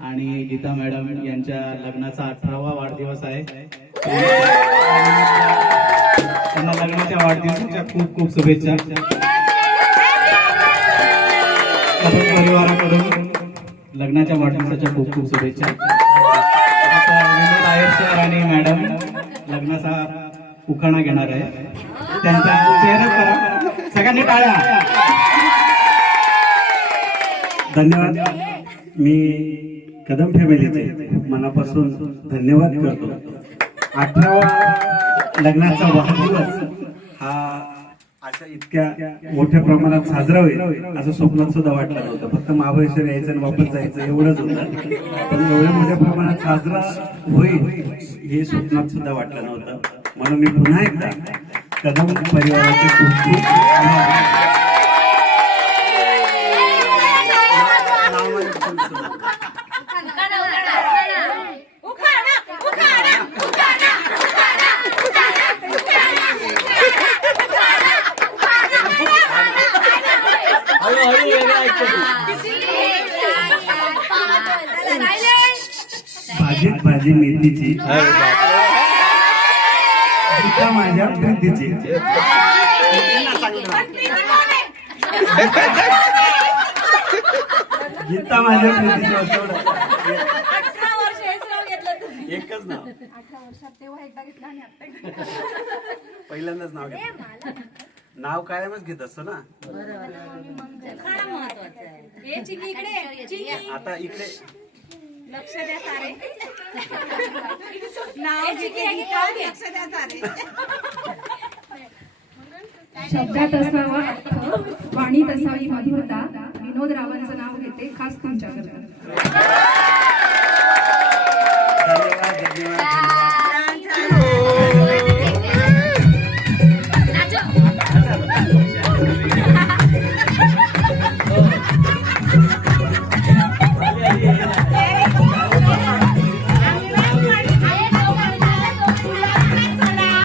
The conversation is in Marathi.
आणि गीता मॅडम यांच्या लग्नाचा 18वा वाढदिवस आहे। त्यांना लग्नाच्या वाढदिवसाच्या खूप खूप शुभेच्छा। परिवाराकडून लग्नाच्या वाढदिवसाच्या खूप खूप शुभेच्छा। विनोद आयर सर आणि मॅडम लग्नाचा उखाणा घेणार आहे, त्यांचा चेहरा करा सगळ्यांनी टाळ्या। धन्यवाद। मी कदम फॅमिलीचे मनापासून धन्यवाद करतो। 18वा लग्नाचा वाढदिवस हा अशा इतक्या मोठ्या प्रमाणात साजरा होईल असं स्वप्नात सुद्धा वाटलं नव्हतं। फक्त महाबळेश्वर यायचं आणि वापस जायचं एवढंच होतं, पण एवढ्या मोठ्या प्रमाणात साजरा होईल हे स्वप्नात सुद्धा वाटलं नव्हतं। म्हणून मी पुन्हा एकदा कदम परिवाराचे खूप खूप आभार। भाजीत भाजी मेथीची, गीता माझ्या प्रीतीची। गीता माझ्या प्रीतीची एकच नाव। 18 वर्षात तेव्हा एकदा घेतलं आणि आता पहिल्यांदाच नाव घेतलं। नाव कायमच घेत असतो ना। आता इकडे लक्ष द्या सारे, नाव लक्ष द्या सारे। शब्दात असावा अर्थ, वाणीत असावी मधुरता। विनोद रावांचं नाव घेते खास तुमच्याकडे।